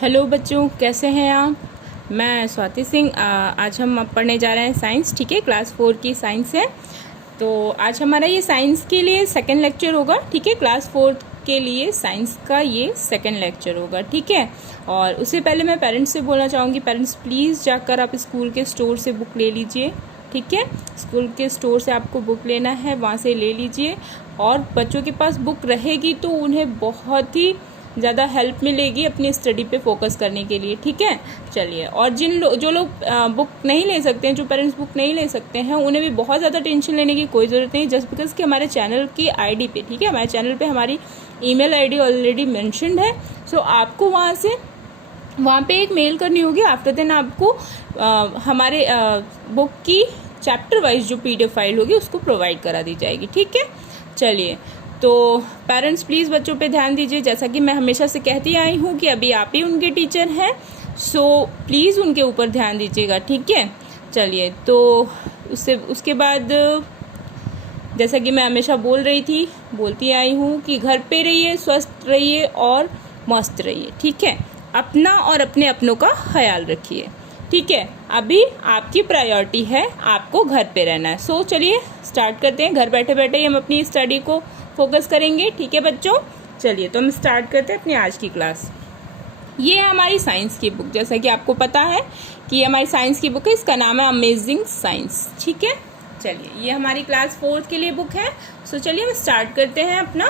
Hello बच्चों, कैसे हैं आप। मैं स्वाति सिंह। आज हम पढ़ने जा रहे हैं साइंस। ठीक है, क्लास 4 की साइंस है। तो आज हमारा ये साइंस के लिए सेकंड लेक्चर होगा। ठीक है, क्लास 4 के लिए साइंस का ये सेकंड लेक्चर होगा। ठीक है, और उससे पहले मैं पेरेंट्स से बोलना चाहूँगी, पेरेंट्स प्लीज़ जाकर आप स्कूल के स्टोर से बुक ले लीजिए। ठीक है, स्कूल के स्टोर से आपको बुक लेना है, वहाँ से ले लीजिए। और बच्चों के पास बुक रहेगी तो उन्हें बहुत ही ज़्यादा हेल्प मिलेगी अपनी स्टडी पे फोकस करने के लिए। ठीक है, चलिए। और जो लोग बुक नहीं ले सकते हैं, जो पेरेंट्स बुक नहीं ले सकते हैं, उन्हें भी बहुत ज़्यादा टेंशन लेने की कोई ज़रूरत नहीं, जस्ट बिकॉज कि हमारे चैनल की आईडी पे, ठीक है, हमारे चैनल पे हमारी ईमेल आईडी ऑलरेडी मेंशन्ड है। सो आपको वहाँ पे एक मेल करनी होगी। आफ्टर देन आपको हमारे बुक की चैप्टर वाइज जो PDF फाइल होगी उसको प्रोवाइड करा दी जाएगी। ठीक है, चलिए। तो पेरेंट्स प्लीज़ बच्चों पे ध्यान दीजिए। जैसा कि मैं हमेशा से कहती आई हूँ कि अभी आप ही उनके टीचर हैं, सो प्लीज़ उनके ऊपर ध्यान दीजिएगा। ठीक है, चलिए। तो उसके बाद जैसा कि मैं हमेशा बोलती आई हूँ कि घर पे रहिए, स्वस्थ रहिए और मस्त रहिए। ठीक है, अपना और अपने अपनों का ख्याल रखिए। ठीक है, अभी आपकी प्रायोरिटी है आपको घर पे रहना है। सो चलिए स्टार्ट करते हैं। घर बैठे बैठे ही हम अपनी स्टडी को फोकस करेंगे। ठीक है बच्चों, चलिए तो हम स्टार्ट करते हैं अपनी आज की क्लास। ये है हमारी साइंस की बुक। जैसा कि आपको पता है कि ये हमारी साइंस की बुक है, इसका नाम है अमेजिंग साइंस। ठीक है, चलिए, ये हमारी क्लास 4 के लिए बुक है। सो चलिए हम स्टार्ट करते हैं अपना।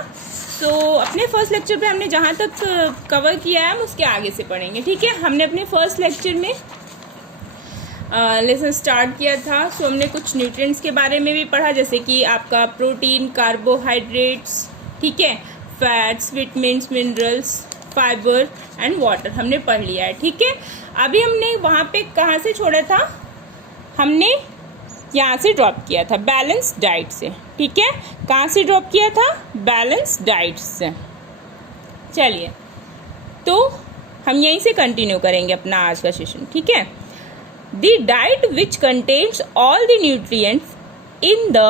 तो अपने फर्स्ट लेक्चर पे हमने जहाँ तक कवर किया है हम उसके आगे से पढ़ेंगे। ठीक है, हमने अपने फर्स्ट लेक्चर में लेसन स्टार्ट किया था। सो हमने कुछ न्यूट्रिएंट्स के बारे में भी पढ़ा, जैसे कि आपका प्रोटीन, कार्बोहाइड्रेट्स, ठीक है, fats, vitamins, minerals, fibre and water हमने पढ़ लिया है। ठीक है, अभी हमने वहाँ पे कहाँ से छोड़ा था, हमने यहाँ से ड्रॉप किया था बैलेंस डाइट से। ठीक है, कहाँ से ड्रॉप किया था, बैलेंस डाइट से। चलिए, तो हम यहीं से कंटिन्यू करेंगे अपना आज का सेशन। ठीक है, The diet which contains all the nutrients in the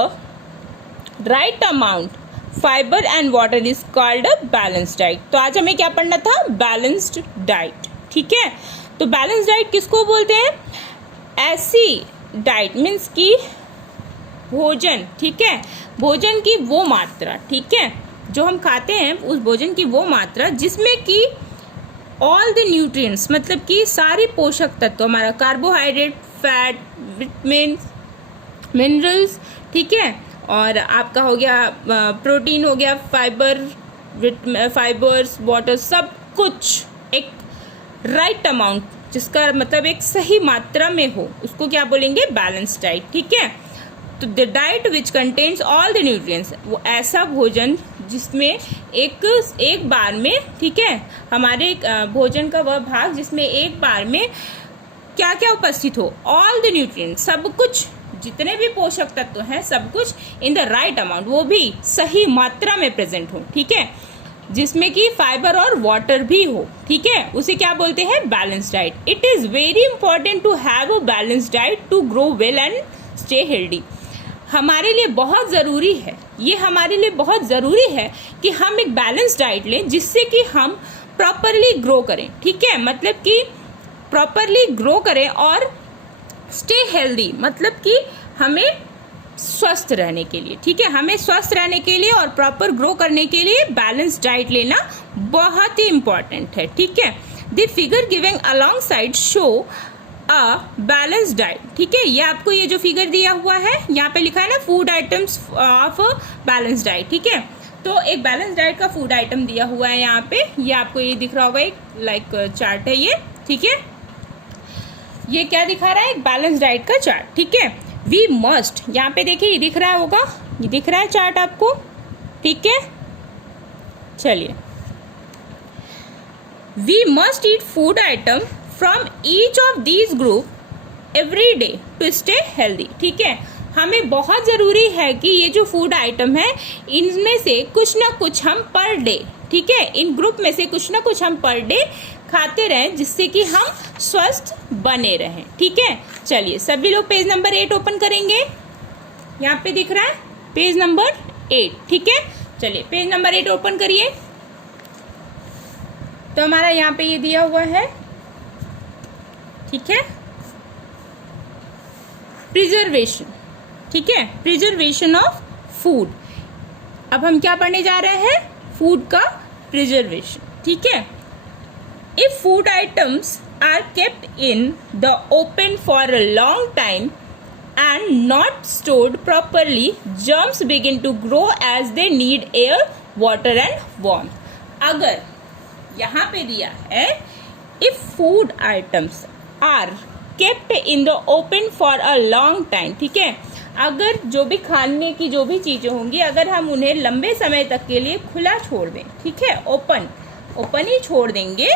right amount, fiber and water is called a balanced diet। तो आज हमें क्या पढ़ना था, बैलेंस्ड डाइट। ठीक है, तो बैलेंस्ड डाइट किसको बोलते हैं, ऐसी डाइट मीन्स की भोजन, ठीक है, भोजन की वो मात्रा, ठीक है, जो हम खाते हैं उस भोजन की वो मात्रा जिसमें कि ऑल द न्यूट्रिएंट्स, मतलब कि सारी पोषक तत्व, हमारा कार्बोहाइड्रेट, फैट, विटामिन, मिनरल्स, ठीक है, और आपका हो गया प्रोटीन, हो गया फाइबर्स, वाटर, सब कुछ एक राइट अमाउंट, जिसका मतलब एक सही मात्रा में हो, उसको क्या बोलेंगे, बैलेंस डाइट। ठीक है, तो the diet which contains all the nutrients, वो ऐसा भोजन जिसमें एक बार में, ठीक है, हमारे भोजन का वह भाग जिसमें एक बार में क्या क्या उपस्थित हो, ऑल द न्यूट्रिएंट्स, सब कुछ, जितने भी पोषक तत्व हैं सब कुछ इन द राइट अमाउंट, वो भी सही मात्रा में प्रेजेंट हो। ठीक है, जिसमें कि फाइबर और वाटर भी हो। ठीक है, उसे क्या बोलते हैं, balance diet. It is very important to have a balance diet to grow well and stay healthy. हमारे लिए बहुत ज़रूरी है, ये हमारे लिए बहुत ज़रूरी है कि हम एक बैलेंस डाइट लें जिससे कि हम प्रॉपरली ग्रो करें। ठीक है, मतलब कि प्रॉपरली ग्रो करें और स्टे हेल्दी, मतलब कि हमें स्वस्थ रहने के लिए, ठीक है, हमें स्वस्थ रहने के लिए और प्रॉपर ग्रो करने के लिए बैलेंस डाइट लेना बहुत ही इंपॉर्टेंट है। ठीक है, the figure giving along side show a balance diet. ठीक है, ये आपको ये जो फिगर दिया हुआ है यहाँ पे लिखा है ना, food items of balance diet. ठीक है, तो एक बैलेंस डाइट का फूड आइटम दिया हुआ है यहाँ पे, ये आपको ये दिख रहा होगा, एक लाइक चार्ट है ये। ठीक है, ये क्या दिखा रहा है, एक बैलेंस डाइट का चार्ट। ठीक है, वी मस्ट, यहाँ पे देखिए ये दिख रहा होगा, ये दिख रहा है चार्ट आपको। ठीक है, चलिए, we must eat food item from each of these group every day to stay healthy. ठीक है, हमें बहुत ज़रूरी है कि ये जो फूड आइटम है इनमें से कुछ ना कुछ हम पर डे, ठीक है, इन ग्रुप में से कुछ ना कुछ हम पर डे खाते रहें, जिससे कि हम स्वस्थ बने रहें। ठीक है, चलिए सभी लोग पेज नंबर 8 ओपन करेंगे, यहाँ पे दिख रहा है पेज नंबर 8। ठीक है, चलिए पेज नंबर 8 ओपन करिए। तो हमारा यहाँ पे ये दिया हुआ है, ठीक है, प्रिजर्वेशन, ठीक है, प्रिजर्वेशन ऑफ फूड। अब हम क्या पढ़ने जा रहे हैं, फूड का प्रिजर्वेशन, ठीक है। If food items are kept in the open for a long time and not stored properly, germs begin to grow as they need air, water and warmth. अगर यहाँ पे दिया है if food items are kept in the open for a long time, ठीक है, अगर जो भी खाने की जो भी चीजें होंगी अगर हम उन्हें लंबे समय तक के लिए खुला छोड़ दें, ठीक है, ओपन ही छोड़ देंगे,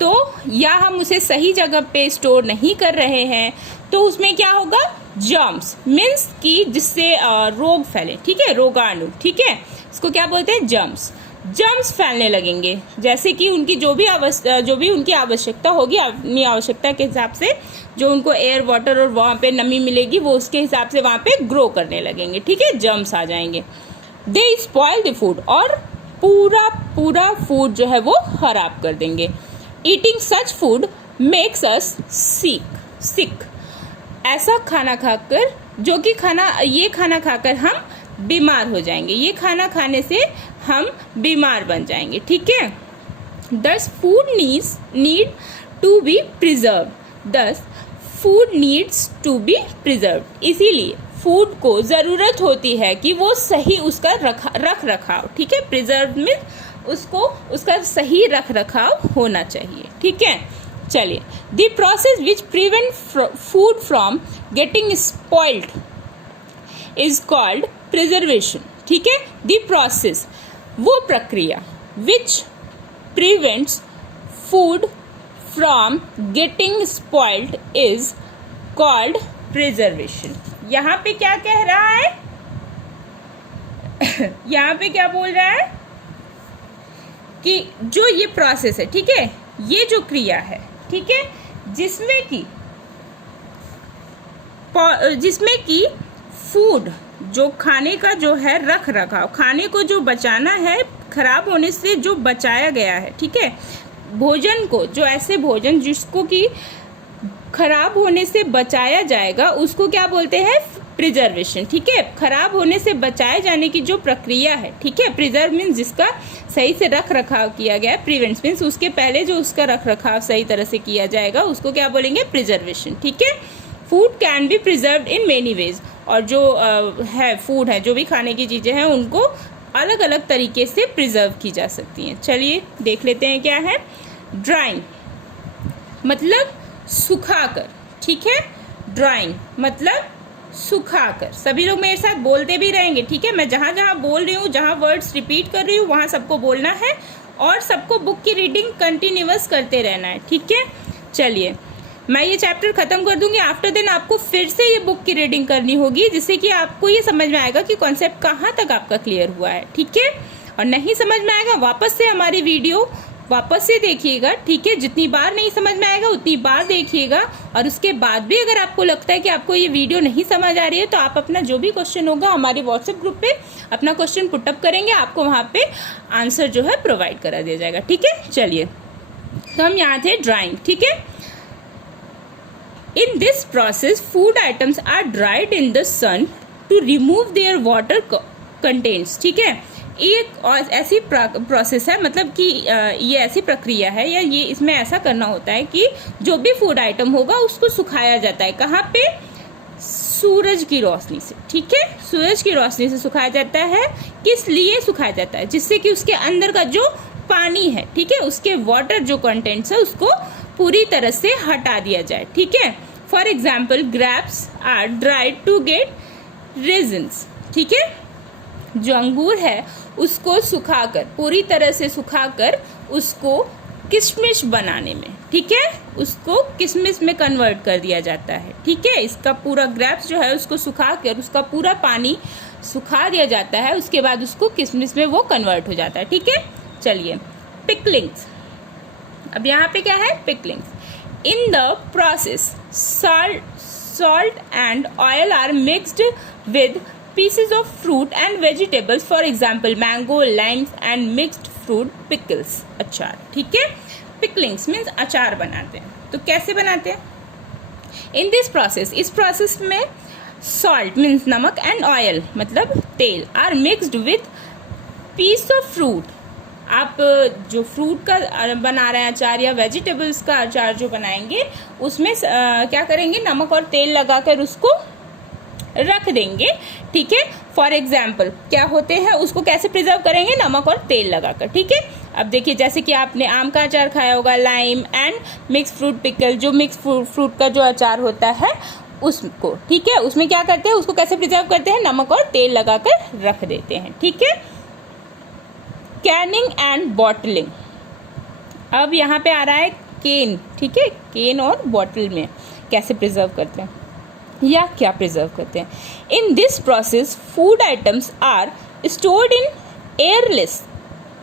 तो या हम उसे सही जगह पे स्टोर नहीं कर रहे हैं तो उसमें क्या होगा, जर्म्स मीन्स कि जिससे रोग फैले, ठीक है, रोगाणु, ठीक है, इसको क्या बोलते हैं, जर्म्स फैलने लगेंगे। जैसे कि उनकी जो भी उनकी आवश्यकता होगी, अपनी आवश्यकता के हिसाब से जो उनको एयर, वाटर और वहाँ पे नमी मिलेगी वो उसके हिसाब से वहाँ पे ग्रो करने लगेंगे, ठीक है, जर्म्स आ जाएंगे। दे स्पॉइल द फूड, और पूरा फूड जो है वो खराब कर देंगे। Eating such food makes us sick, ऐसा खाना खाकर ये खाना खाकर हम बीमार हो जाएंगे, ये खाना खाने से हम बीमार बन जाएंगे, ठीक है। This food need to be preserve, इसीलिए फूड को जरूरत होती है कि वो सही उसका रख रखाव, ठीक है, प्रिजर्व में उसका सही रख रखाव होना चाहिए, ठीक है। चलिए, the process which prevent food from getting spoiled is called preservation, ठीक है। द प्रोसेस, वो प्रक्रिया, which prevents food from getting spoiled is called preservation. यहाँ पे क्या कह रहा है यहाँ पे क्या बोल रहा है कि जो ये प्रोसेस है, ठीक है, ये जो क्रिया है, ठीक है, जिसमें कि फूड जो खाने का जो है रख रखाव, खाने को जो बचाना है, खराब होने से जो बचाया गया है, ठीक है, भोजन को, जो ऐसे भोजन जिसको कि खराब होने से बचाया जाएगा उसको क्या बोलते हैं, प्रिजर्वेशन, ठीक है। खराब होने से बचाए जाने की जो प्रक्रिया है, ठीक है, प्रिजर्व मीन्स जिसका सही से रख रखाव किया गया है, प्रिवेंट्स मीन्स उसके पहले जो उसका रख रखाव सही तरह से किया जाएगा उसको क्या बोलेंगे, प्रिजर्वेशन, ठीक है। Food can be preserved in many ways, और जो है फूड है, जो भी खाने की चीज़ें हैं उनको अलग अलग तरीके से प्रिजर्व की जा सकती हैं। चलिए देख लेते हैं क्या है। ड्राइंग मतलब सुखाकर, ठीक है, ड्राइंग मतलब सुखाकर। सभी लोग मेरे साथ बोलते भी रहेंगे, ठीक है। मैं जहाँ जहाँ बोल रही हूँ, जहाँ वर्ड्स रिपीट कर रही हूँ वहाँ सबको बोलना है और सबको बुक की रीडिंग कंटिन्यूअस करते रहना है, ठीक है। चलिए मैं ये चैप्टर खत्म कर दूंगी, आफ्टर देन आपको फिर से ये बुक की रीडिंग करनी होगी जिससे कि आपको ये समझ में आएगा कि कॉन्सेप्ट कहाँ तक आपका क्लियर हुआ है, ठीक है। और नहीं समझ में आएगा वापस से हमारी वीडियो वापस से देखिएगा, ठीक है। जितनी बार नहीं समझ में आएगा उतनी बार देखिएगा, और उसके बाद भी अगर आपको लगता है कि आपको ये वीडियो नहीं समझ आ रही है तो आप अपना जो भी क्वेश्चन होगा हमारे व्हाट्सएप ग्रुप पे अपना क्वेश्चन पुटअप करेंगे, आपको वहाँ पे आंसर जो है प्रोवाइड करा दिया जाएगा, ठीक है। चलिए तो हम यहाँ थे ड्राइंग, ठीक है। In this process, food items are dried in the sun to remove their water contents, ठीक है। एक और ऐसी प्रोसेस है, मतलब कि ये ऐसी प्रक्रिया है या ये इसमें ऐसा करना होता है कि जो भी फूड आइटम होगा उसको सुखाया जाता है। कहाँ पे? सूरज की रोशनी से, ठीक है। सूरज की रोशनी से सुखाया जाता है। किस लिए सुखाया जाता है? जिससे कि उसके अंदर का जो पानी है, ठीक है, उसके वाटर जो कंटेंट्स है उसको पूरी तरह से हटा दिया जाए, ठीक है। For example grapes are dried to get raisins, ठीक है। जो अंगूर है उसको सुखाकर, पूरी तरह से सुखाकर उसको किशमिश बनाने में, ठीक है, उसको किशमिश में कन्वर्ट कर दिया जाता है, ठीक है। इसका पूरा ग्रेप्स जो है उसको सुखाकर उसका पूरा पानी सुखा दिया जाता है, उसके बाद उसको किशमिश में वो कन्वर्ट हो जाता है, ठीक है। चलिए पिकलिंग्स, अब यहाँ पे क्या है? Picklings. In the process salt and oil are mixed with pieces of fruit and vegetables, for example mango, limes and mixed fruit pickles, अचार, ठीक है। पिकलिंग्स मीन्स अचार बनाते हैं। तो कैसे बनाते हैं? इन दिस प्रोसेस, इस प्रोसेस में सॉल्ट मीन्स नमक एंड ऑयल मतलब तेल are mixed with piece of fruit. आप जो फ्रूट का बना रहे हैं अचार या वेजिटेबल्स का अचार जो बनाएंगे उसमें क्या करेंगे, नमक और तेल लगाकर उसको रख देंगे, ठीक है। फॉर एग्जाम्पल क्या होते हैं, उसको कैसे प्रिजर्व करेंगे, नमक और तेल लगाकर, ठीक है। अब देखिए जैसे कि आपने आम का अचार खाया होगा, lime and mix fruit pickle, जो मिक्स फ्रूट का जो अचार होता है उसको, ठीक है, उसमें क्या करते हैं, उसको कैसे प्रिजर्व करते हैं, नमक और तेल लगाकर रख देते हैं, ठीक है। कैनिंग एंड बॉटलिंग, अब यहाँ पे आ रहा है केन, ठीक है। केन और बॉटल में कैसे प्रिजर्व करते हैं या क्या प्रिजर्व करते हैं। In this process food items are stored in airless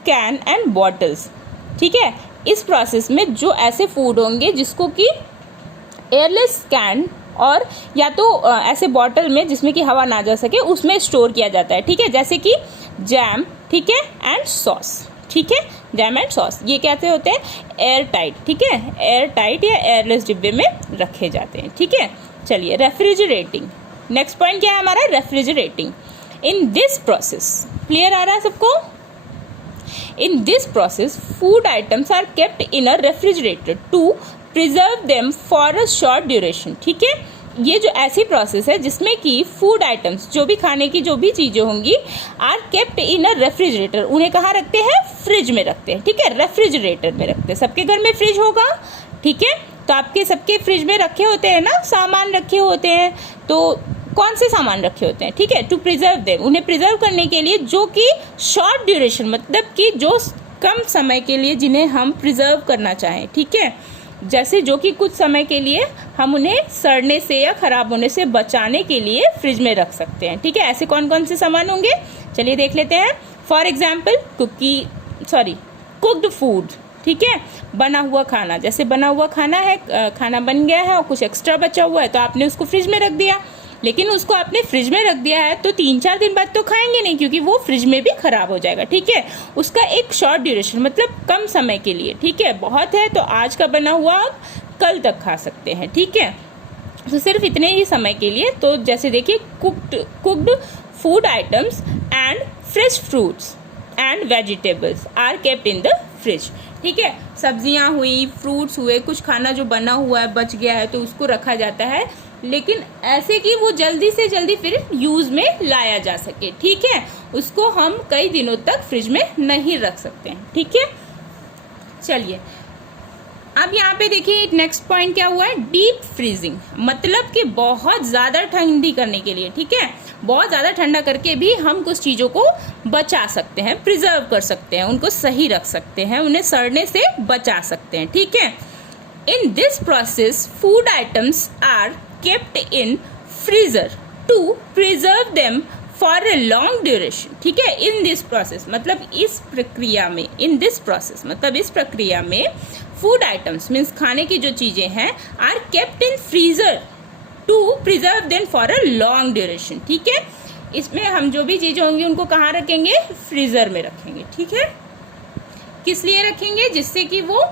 can and bottles, ठीक है। इस प्रोसेस में जो ऐसे फूड होंगे जिसको कि एयरलेस कैन और या तो ऐसे बॉटल में जिसमें कि हवा ना जा सके उसमें स्टोर किया जाता है, ठीक है। जैसे कि जैम, ठीक है, एंड सॉस, ठीक है। जैम एंड सॉस ये कैसे होते हैं, एयर टाइट, ठीक है, एयर टाइट या एयरलेस डिब्बे में रखे जाते हैं, ठीक है। चलिए रेफ्रिजरेटिंग, नेक्स्ट पॉइंट क्या है हमारा, refrigerating. In this process, clear आ रहा है सबको, in this process food items are kept in a refrigerator to preserve them for a short duration, ठीक है। ये जो ऐसी प्रोसेस है जिसमें कि फूड आइटम्स जो भी खाने की जो भी चीजें होंगी are kept in a refrigerator, उन्हें कहाँ रखते हैं, फ्रिज में रखते हैं, ठीक है, रेफ्रिजरेटर में रखते हैं। सबके घर में फ्रिज होगा, ठीक है, तो आपके सबके फ्रिज में रखे होते हैं ना, सामान रखे होते हैं, तो कौन से सामान रखे होते हैं, ठीक है, टू प्रिजर्व देम, उन्हें प्रिजर्व करने के लिए, जो कि शॉर्ट ड्यूरेशन मतलब कि जो कम समय के लिए जिन्हें हम प्रिजर्व करना चाहें, ठीक है, जैसे जो कि कुछ समय के लिए हम उन्हें सड़ने से या खराब होने से बचाने के लिए फ्रिज में रख सकते हैं, ठीक है। ऐसे कौन कौन से सामान होंगे, चलिए देख लेते हैं। फॉर एग्जाम्पल कुक्ड फूड, ठीक है, बना हुआ खाना, जैसे बना हुआ खाना है, खाना बन गया है और कुछ एक्स्ट्रा बचा हुआ है तो आपने उसको फ्रिज में रख दिया, लेकिन उसको आपने फ्रिज में रख दिया है तो 3-4 दिन बाद तो खाएंगे नहीं क्योंकि वो फ्रिज में भी खराब हो जाएगा, ठीक है। उसका एक शॉर्ट ड्यूरेशन मतलब कम समय के लिए, ठीक है, बहुत है तो आज का बना हुआ आप कल तक खा सकते हैं, ठीक है, तो सिर्फ इतने ही समय के लिए। तो जैसे देखिए cooked food items and fresh fruits and vegetables are kept in the fridge, ठीक है। सब्जियां हुई, फ्रूट्स हुए, कुछ खाना जो बना हुआ है बच गया है तो उसको रखा जाता है, लेकिन ऐसे कि वो जल्दी से जल्दी फिर यूज में लाया जा सके, ठीक है, उसको हम कई दिनों तक फ्रिज में नहीं रख सकते हैं, ठीक है। चलिए अब यहाँ पे देखिए नेक्स्ट पॉइंट क्या हुआ है, डीप फ्रीजिंग, मतलब कि बहुत ज्यादा ठंडी करने के लिए, ठीक है, बहुत ज्यादा ठंडा करके भी हम कुछ चीजों को बचा सकते हैं, प्रिजर्व कर सकते हैं, उनको सही रख सकते हैं, उन्हें सड़ने से बचा सकते हैं, ठीक है। In this process food items are kept in freezer to preserve them for a long duration, ठीक है। इन दिस प्रोसेस मतलब इस प्रक्रिया में, इन दिस प्रोसेस मतलब इस प्रक्रिया में फूड आइटम्स मीन्स खाने की जो चीजें हैं are kept in freezer to preserve them for a long duration, ठीक है। इसमें हम जो भी चीजें होंगी उनको कहाँ रखेंगे, फ्रीजर में रखेंगे, ठीक है। किस लिए रखेंगे, जिससे कि वो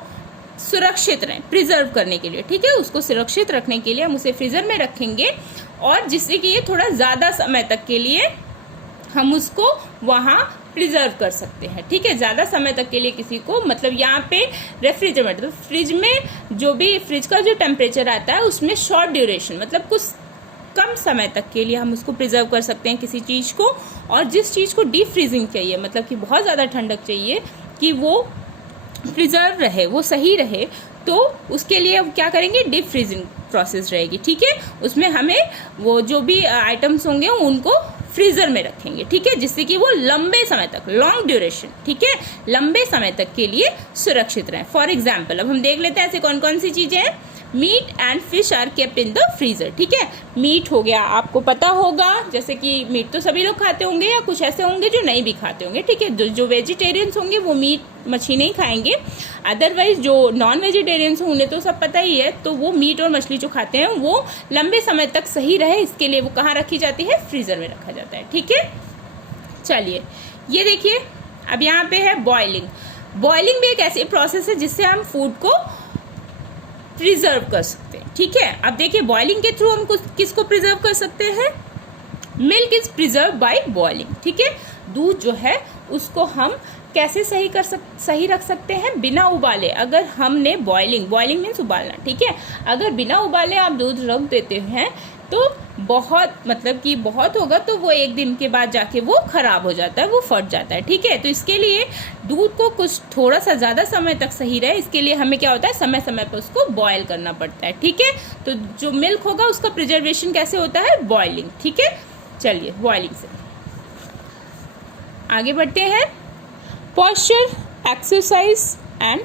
सुरक्षित रहें, प्रिजर्व करने के लिए, ठीक है, उसको सुरक्षित रखने के लिए हम उसे फ्रीजर में रखेंगे और जिससे कि ये थोड़ा ज्यादा समय तक के लिए हम उसको वहां प्रिजर्व कर सकते हैं, ठीक है, ज्यादा समय तक के लिए किसी को, मतलब यहाँ पे रेफ्रिजरेटर तो फ्रिज में जो भी फ्रिज का जो टेम्परेचर आता है उसमें शॉर्ट ड्यूरेशन मतलब कुछ कम समय तक के लिए हम उसको प्रिजर्व कर सकते हैं किसी चीज को, और जिस चीज को डीप फ्रीजिंग चाहिए मतलब कि बहुत ज्यादा ठंडक चाहिए कि वो प्रिजर्व रहे, वो सही रहे, तो उसके लिए क्या करेंगे, डीप फ्रीजिंग प्रोसेस रहेगी, ठीक है। उसमें हमें वो जो भी आइटम्स होंगे उनको फ्रीजर में रखेंगे, ठीक है, जिससे कि वो लंबे समय तक, लॉन्ग ड्यूरेशन, ठीक है, लंबे समय तक के लिए सुरक्षित रहें। फॉर एग्जाम्पल अब हम देख लेते हैं ऐसे कौन कौन सी चीजें हैं। Meat and fish are kept in the freezer, ठीक है। मीट हो गया, आपको पता होगा जैसे कि मीट तो सभी लोग खाते होंगे या कुछ ऐसे होंगे जो नहीं भी खाते होंगे, ठीक है, जो वेजिटेरियंस होंगे वो मीट मछली नहीं खाएंगे, अदरवाइज जो नॉन वेजिटेरियंस हैं उन्हें तो सब पता ही है, तो वो मीट और मछली जो खाते हैं वो लंबे समय तक सही रहे इसके लिए वो कहाँ रखी जाती है, फ्रीजर में रखा जाता है, ठीक है। चलिए ये देखिए अब यहाँ पे है बॉइलिंग। बॉइलिंग भी एक ऐसी प्रोसेस है जिससे हम फूड को प्रिजर्व कर सकते हैं, ठीक है। अब देखिए बॉइलिंग के थ्रू हम किसको प्रिजर्व कर सकते हैं, milk is preserve by boiling, ठीक है। दूध जो है उसको हम कैसे सही रख सकते हैं, बिना उबाले। अगर हमने बॉइलिंग मीन्स उबालना, ठीक है। अगर बिना उबाले आप दूध रख देते हैं तो बहुत मतलब कि बहुत होगा तो वो एक दिन के बाद जाके वो खराब हो जाता है, वो फट जाता है, ठीक है। तो इसके लिए दूध को कुछ थोड़ा सा ज्यादा समय तक सही रहे, इसके लिए हमें क्या होता है, समय समय पर उसको बॉयल करना पड़ता है, ठीक है। तो जो मिल्क होगा उसका प्रिजर्वेशन कैसे होता है, बॉइलिंग, ठीक है। चलिए बॉइलिंग से आगे बढ़ते हैं। पोस्चर, एक्सरसाइज एंड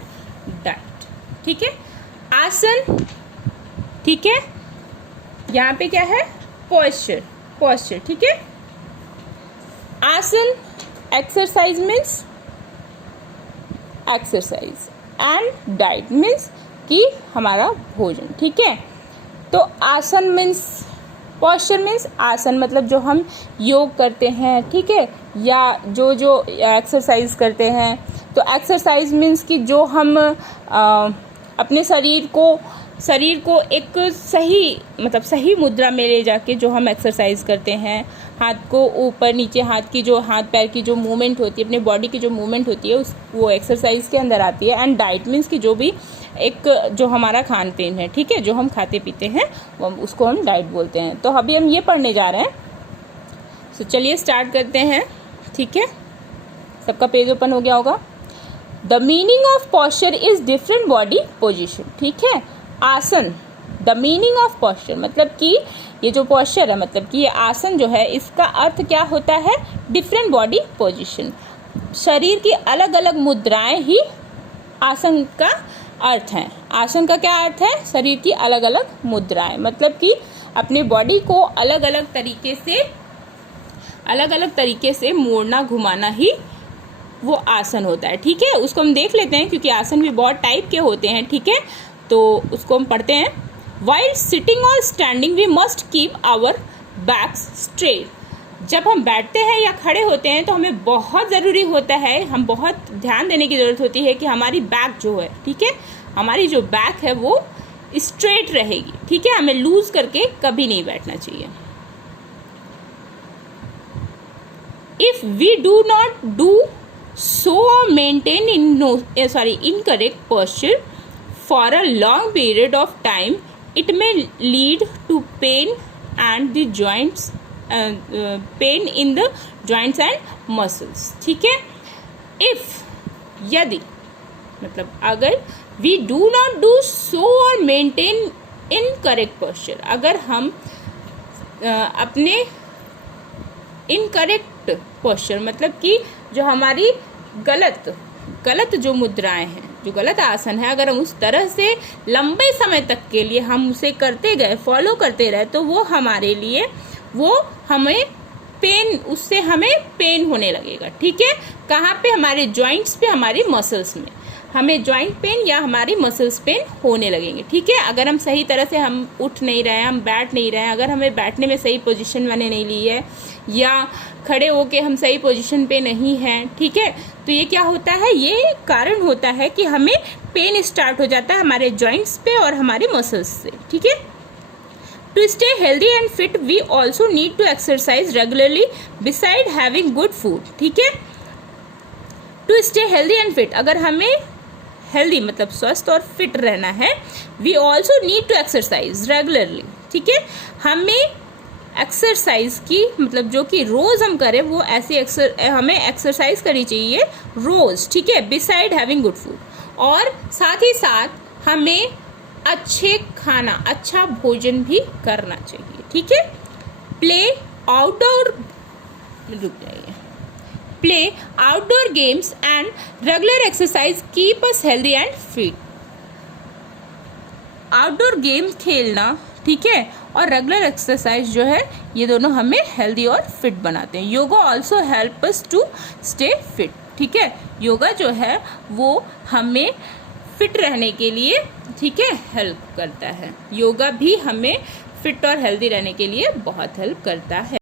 डाइट, ठीक है। आसन, ठीक है। यहाँ पे क्या है, पोस्चर, ठीक है। आसन, exercise means exercise and diet means कि हमारा भोजन, ठीक है। तो आसन मीन्स, पोस्चर मीन्स आसन मतलब जो हम योग करते हैं, ठीक है, या जो एक्सरसाइज करते हैं। तो एक्सरसाइज मीन्स कि जो हम अपने शरीर को एक सही मुद्रा में ले जाके जो हम एक्सरसाइज करते हैं, हाथ को ऊपर नीचे, हाथ पैर की जो मूवमेंट होती है, अपने बॉडी की जो मूवमेंट होती है वो एक्सरसाइज के अंदर आती है। एंड डाइट मीन्स कि जो हमारा खान पीन है, ठीक है, जो हम खाते पीते हैं उसको हम डाइट बोलते हैं। तो अभी हम ये पढ़ने जा रहे हैं, तो चलिए स्टार्ट करते हैं, ठीक है। सबका पेज ओपन हो गया होगा। The meaning of posture is different body position, ठीक है। आसन, द मीनिंग ऑफ पोस्चर मतलब कि ये जो पोस्चर है, मतलब कि ये आसन जो है, इसका अर्थ क्या होता है, डिफरेंट बॉडी पोजिशन। शरीर की अलग अलग मुद्राएं ही आसन का अर्थ है। आसन का क्या अर्थ है, शरीर की अलग अलग मुद्राएं, मतलब कि अपने बॉडी को अलग अलग तरीके से मोड़ना घुमाना ही वो आसन होता है, ठीक है। उसको हम देख लेते हैं क्योंकि आसन भी बहुत टाइप के होते हैं, ठीक है। तो उसको हम पढ़ते हैं। वाइल सिटिंग और standing we must keep our backs straight. जब हम बैठते हैं या खड़े होते हैं तो हमें बहुत ज़रूरी होता है, हम बहुत ध्यान देने की ज़रूरत होती है कि हमारी बैक जो है, ठीक है, हमारी जो बैक है वो स्ट्रेट रहेगी, ठीक है। हमें लूज करके कभी नहीं बैठना चाहिए। If we do not do so maintain incorrect posture for a long period of time, it may lead to pain and the joints pain in the joints and muscles, ठीक है। if यदि मतलब अगर we do not do so or maintain incorrect posture, अगर हम अपने incorrect posture मतलब कि जो हमारी गलत जो मुद्राएं हैं, जो गलत आसन है, अगर हम उस तरह से लंबे समय तक के लिए हम उसे करते गए, फॉलो करते रहे, तो वो हमारे लिए उससे हमें पेन होने लगेगा, ठीक है। कहाँ पे, हमारे जॉइंट्स पे, हमारी मसल्स में हमें जॉइंट पेन या हमारी मसल्स पेन होने लगेंगे, ठीक है। अगर हम सही तरह से हम उठ नहीं रहे हैं, हम बैठ नहीं रहे हैं, अगर हमें बैठने में सही पोजीशन मैंने नहीं ली है या खड़े होके हम सही पोजीशन पे नहीं हैं, ठीक है, तो ये क्या होता है, ये कारण होता है कि हमें पेन स्टार्ट हो जाता है हमारे जॉइंट्स पे और हमारे मसल्स से, ठीक है। To stay healthy and fit we also need to exercise regularly beside having good food, ठीक है। To stay healthy and fit, अगर हमें हेल्दी मतलब स्वस्थ और फिट रहना है, we also need to exercise regularly, ठीक है। हमें एक्सरसाइज की मतलब जो कि रोज हम करें वो हमें एक्सरसाइज करनी चाहिए रोज, ठीक है, बिसाइड हैविंग गुड फूड, और साथ ही साथ हमें अच्छा भोजन भी करना चाहिए, ठीक है। Play outdoor games and regular exercise keep us healthy and fit. Outdoor game खेलना, ठीक है, और रेगुलर एक्सरसाइज जो है, ये दोनों हमें हेल्दी और फिट बनाते हैं। Yoga also help us to stay fit, ठीक है। योगा जो है वो हमें फिट रहने के लिए, ठीक है, हेल्प करता है। योगा भी हमें फिट और हेल्दी रहने के लिए बहुत हेल्प करता है।